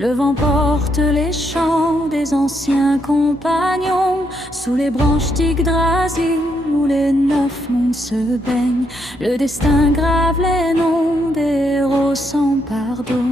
Le vent porte les chants des anciens compagnons sous les branches d'Yggdrasil où les 9 mondes se baignent. Le destin grave les noms des héros sans pardon.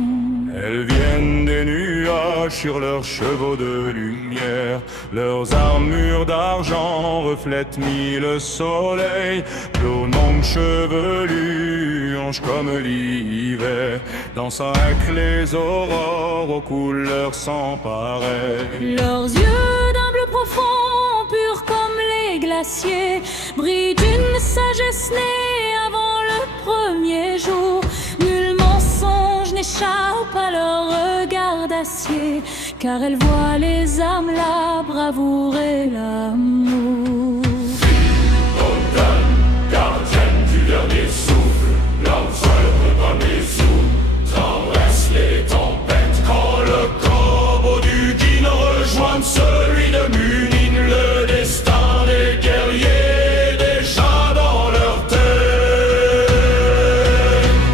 Elles viennent des nuages sur leurs chevaux de lumière. Leurs armures d'argent reflètent mille soleils. Leurs longues chevelures hanchent comme l'hiver, dansant avec les aurores aux couleurs sans pareil. Leurs yeux d'un bleu profond, purs comme les glaciers, brillent d'une sagesse née avant le premier jour. Nul mensonge n'échappe à leur regard d'acier, car elles voient les âmes, la bravoure et l'amour. Automne, gardienne du dernier souffle, l'âme seule dans les sous, traverse les tempêtes. Quand le corbeau du Guin rejoint celui de Munin, le destin des guerriers déjà dans leur tête.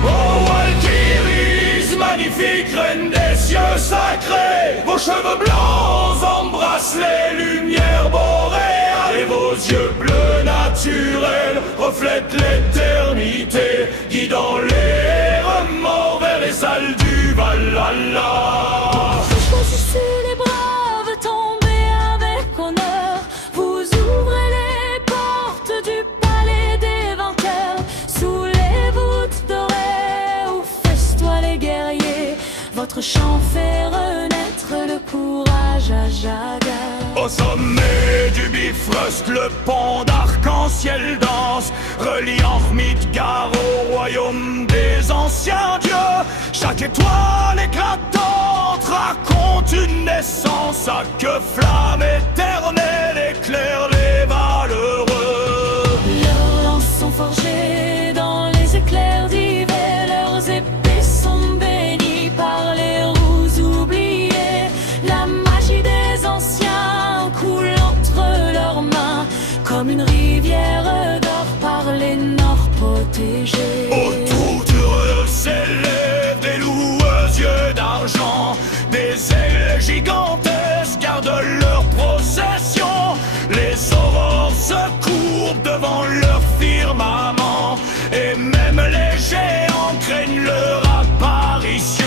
Oh Valkyries, magnifique reine des cieux sacrés, vos cheveux blancs embrassent les lumières boréales et vos yeux bleus naturels reflètent l'éternité, guidant les remords vers les salles du Valhalla. Choisissez les braves, tombez avec honneur. Vous ouvrez les portes du palais des vainqueurs. Sous les voûtes dorées où festoient les guerriers, votre chant fait renaître le courage à Jagat. Au sommet du Bifrost, le pont d'arc-en-ciel danse, reliant Midgard au royaume des anciens dieux. Chaque étoile éclatante raconte une naissance, à que flamme éternelle éclaire les valeureux. Leurs lances sont forgées dans les éclairs d'hiver, leurs épées sont bénies par les roues oubliées. La magie des anciens coule entre leurs mains, comme une rivière d'or par les nords protégés. Autour d'eux s'élèvent des loueux yeux d'argent, des ailes gigantesques gardent leur procession. Les aurores se courbent devant leur firmament, et même les géants craignent leur apparition.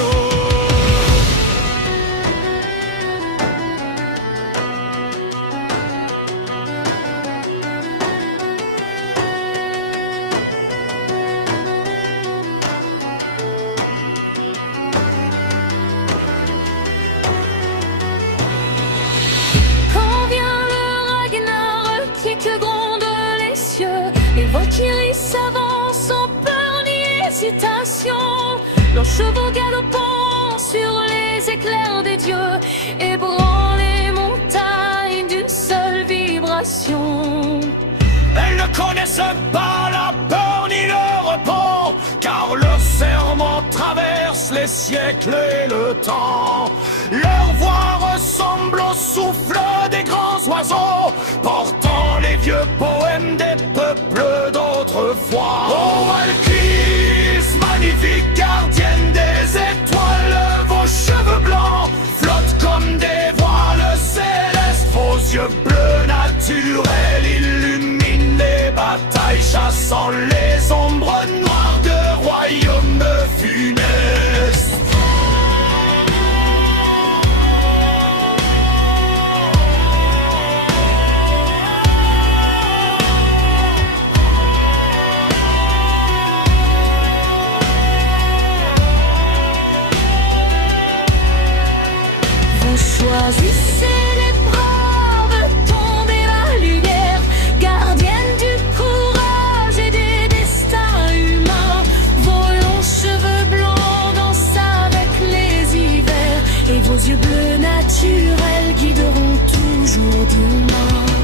Quand vient le Ragnarök que grondent les cieux, les Valkyries s'avancent sans peur ni hésitation. Leurs chevaux galopant sur les éclairs des dieux, ébranlent les montagnes d'une seule vibration. Elles ne connaissent pas la peur ni le repos, car leur serment traverse les siècles et le temps. Leur voix ressemble au souffle des grands oiseaux, portant les vieux poèmes des peuples d'autrefois. Oh Valkyries, magnifique gardienne des étoiles, vos cheveux blancs flottent comme des voiles célestes. Vos yeux bleus naturels illuminent les batailles, chassant les ombres noires de royaumes funestes. Vous choisissez les braves, tombez la lumière, gardienne du courage et des destins humains. Vos longs cheveux blancs dansent avec les hivers, et vos yeux bleus naturels guideront toujours demain.